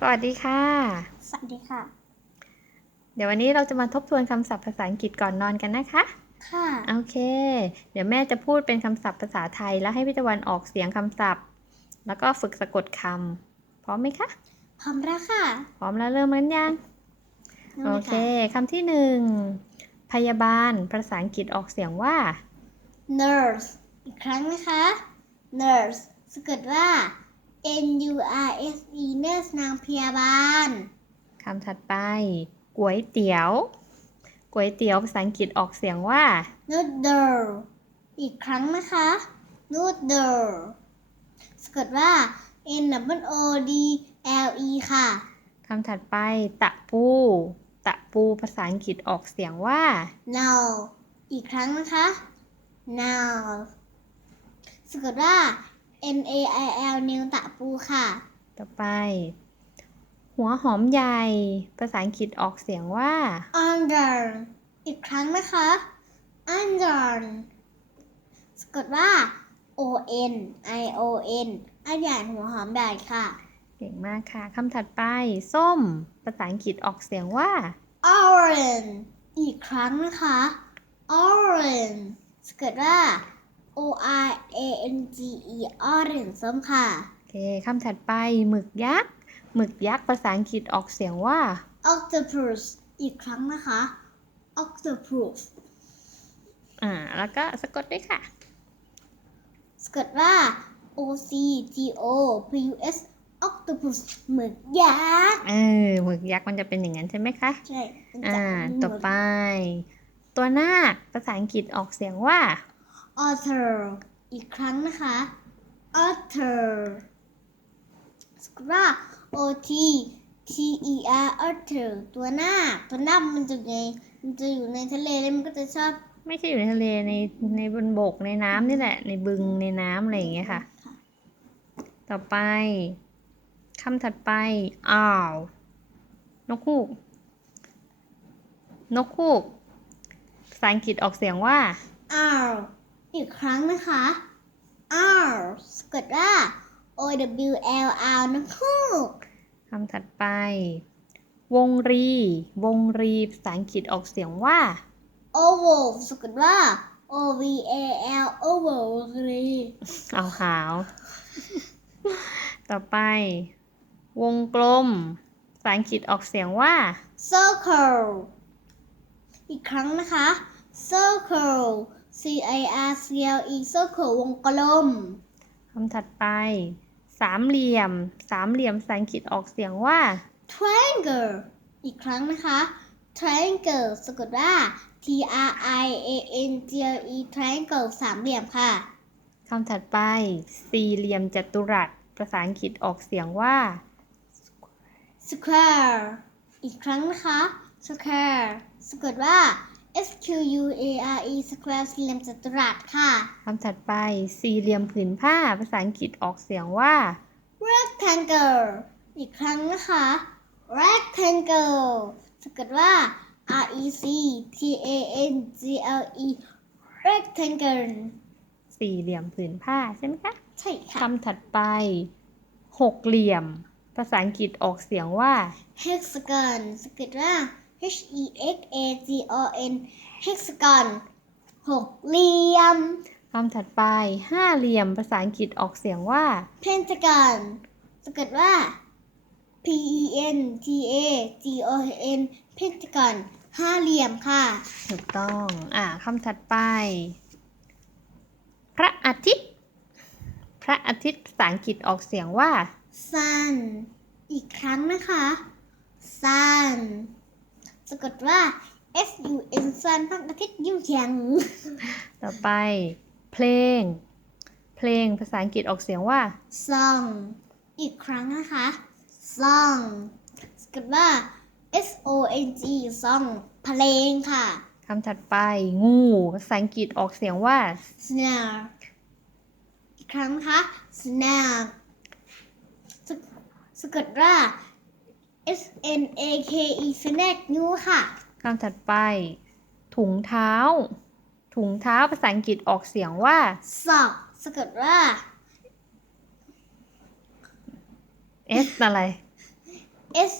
สวัสดีค่ะ สวัสดีค่ะ เดี๋ยววันนี้เราจะมาทบทวนคำศัพท์ภาษาอังกฤษก่อนนอนกันนะคะ ค่ะ โอเค เดี๋ยวแม่จะพูดเป็นคำศัพท์ภาษาไทยแล้วให้พี่ตะวันออกเสียงคำศัพท์ แล้วก็ฝึกสะกดคำพร้อมไหมคะ พร้อมแล้วค่ะ พร้อมแล้วเริ่มกันยัง โอเคคำที่หนึ่งพยาบาลภาษาอังกฤษออกเสียงว่า nurse อีกครั้งนะคะ nurse สะกดว่า n u r s e nurse นางพยาบาลคำถัดไปก๋วยเตี๋ยวก๋วยเตี๋ยวภาษาอังกฤษออกเสียงว่า noodle อีกครั้งนะคะ noodle สะกดว่า n w o d l e ค่ะคำถัดไปตะปู ตะปูภาษาอังกฤษออกเสียงว่า now อีกครั้งนะคะ now สะกดว่า n a i l นิวตะปูค่ะ ต่อไป หัวหอมใหญ่ ภาษาอังกฤษออกเสียงว่า under อีกครั้งนะคะ under สะกดว่า o n i o n อันใหญ่หัวหอมใหญ่ค่ะ เก่งมากค่ะคำถัดไป ส้ม ภาษาอังกฤษออกเสียงว่า orange อีกครั้งนะคะ orange สะกดว่า o r a n g e orange ส้มค่ะ โอเคคำถัดไปหมึกยักษ์ หมึกยักษ์ภาษาอังกฤษออกเสียงว่า octopus อีกครั้งนะคะ octopus อ่า แล้วก็สะกดด้วยค่ะ สะกดว่า o c t o p u s octopus หมึกยักษ์ เออ หมึกยักษ์มันจะเป็นอย่างนั้นใช่ไหมคะ ใช่มันจะอ่ามีหมึกต่อไป ตัวนาคภาษาอังกฤษออกเสียงว่า otter อีกครั้งนะคะ otter สะกดว่า o t t e r otter ตัวหน้า ตัวหน้ามันจะไงมันจะอยู่ในทะเลแล้วมันก็จะชอบไม่ใช่อยู่ในทะเลในในบนบกในน้ำนี่แหละ ในบึงในน้ำอะไรอย่างเงี้ยค่ะ ต่อไปคำถัดไปอ้าวนกฮูก นกฮูกภาษาอังกฤษออกเสียงว่า owl อีกครั้งนะคะ owl สะกดว่า o w l r นกฮูกคำถัดไป วงรี วงรีภาษาอังกฤษออกเสียงว่า oval สะกดว่า o v a l oval เลยเอาหาว ต่อไป วงกลมภาษาอังกฤษออกเสียงว่า circle อีกครั้งนะคะ circle c i r c l e circle วงกลม คำถัดไป สามเหลี่ยม สามเหลี่ยมภาษาอังกฤษออกเสียงว่า triangle อีกครั้งนะคะ triangle สะกดว่า t r i a n g l e triangle สามเหลี่ยมค่ะ คำถัดไป สี่เหลี่ยมจัตุรัส ภาษาอังกฤษออกเสียงว่า square อีกครั้งนะคะ square สะกดว่า s q u a r e square สี่เหลี่ยมจัตุรัสค่ะ คำถัดไปสี่เหลี่ยมผืนผ้า ภาษาอังกฤษออกเสียงว่า rectangle อีกครั้งนะคะ rectangle สะกดว่า r e c t a n g l e rectangle สี่เหลี่ยมผืนผ้าใช่ไหมคะใช่ค่ะ คำถัดไปหกเหลี่ยม ภาษาอังกฤษออกเสียงว่า hexagon สะกดว่า h e x a g o n hexagon หกเหลี่ยมคำถัดไปห้าเหลี่ยมภาษาอังกฤษออกเสียงว่า pentagon สะกดว่า p e n t a g o n pentagon ห้าเหลี่ยมค่ะ ถูกต้อง อ่าคำถัดไป พระอาทิตย์ พระอาทิตย์ภาษาอังกฤษออกเสียงว่า sun อีกครั้งนะคะ sun สะกดว่า s u n sun พระอาทิตย์ยิ้มแฉ่งต่อไป เพลง เพลงภาษาอังกฤษออกเสียงว่า song อีกครั้งนะคะ song สะกดว่า s o n g song เพลงค่ะ คำถัดไป งูภาษาอังกฤษออกเสียงว่า snare อีกครั้งนะคะ snare สะสะกดว่า s n a k e snake งูค่ะคำถัดไป ถุงเท้า ถุงเท้าภาษาอังกฤษออกเสียงว่า sock สะกดว่า S อะไร S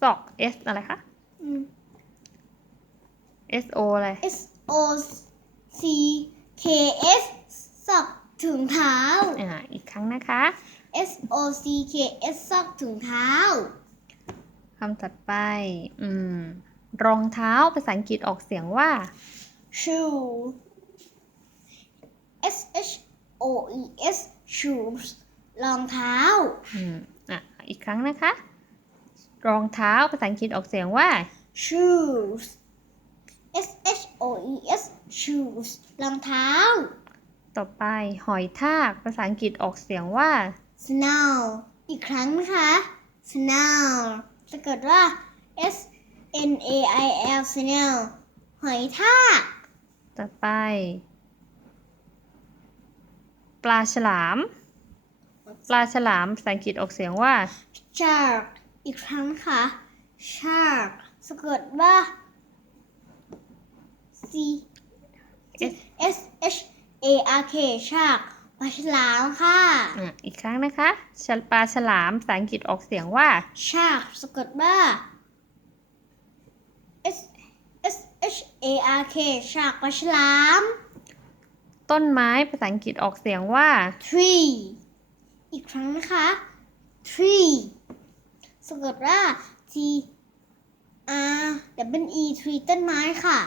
ซอก S อะไรคะ อืม S O อะไร S O C K S ซอกถุงเท้า อ่า อีกครั้งนะคะ S O C K S ซอกถุงเท้าคำถัดไป อืม รองเท้าภาษาอังกฤษออกเสียงว่า shoe S H O E S shoes รองเท้า อืม อะ อีกครั้งนะคะ รองเท้าภาษาอังกฤษออกเสียงว่า shoes S H O E S shoes รองเท้า ต่อไปหอยทากภาษาอังกฤษออกเสียงว่า snail อีกครั้งนะคะ snail สะกดว่า S N A I L snail หอยทากต่อไป ปลาฉลาม ปลาฉลามภาษาอังกฤษออกเสียงว่า shark อีกครั้งนะคะ shark สะกดว่า C S S H A R K shark ปลาฉลามค่ะ อะอีกครั้งนะคะฉลปลาฉลามภาษาอังกฤษออกเสียงว่า shark สะกดว่า S S H A R K shark ปลาฉลาม ต้นไม้ภาษาอังกฤษออกเสียงว่า tree อีกครั้งนะคะ tree สะกดว่า T R W E tree ต้นไม้ค่ะ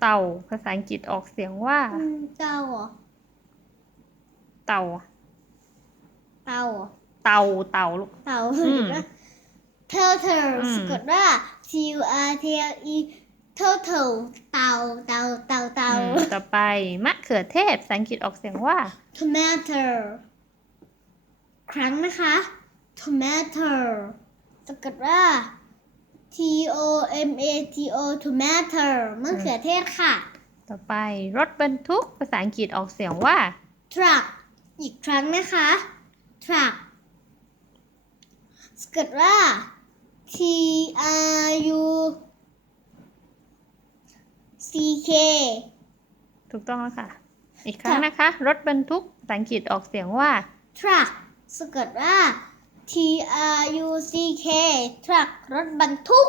เต่าภาษาอังกฤษออกเสียงว่า อืมเต่าเหรอ เต่าเต่าเหรอเต่าเต่าลูก เต่าอืม turtle อืม สะกดว่า T U R T L E turtle เต่าเต่าเต่าเต่าอืมต่อไปมะเขือเทศภาษาอังกฤษออกเสียงว่า tomato ครั้งนะคะ tomato สะกดว่า T O M A T O tomato มะเขือเทศค่ะ ต่อไปรถบรรทุกภาษาอังกฤษออกเสียงว่า truck อีกครั้งนะคะ truck สะกดว่า T R U C K ถูกต้องแล้วค่ะ อีกครั้งนะคะ รถบรรทุกภาษาอังกฤษออกเสียงว่า truck สะกดว่า T R U C K truck รถบรรทุก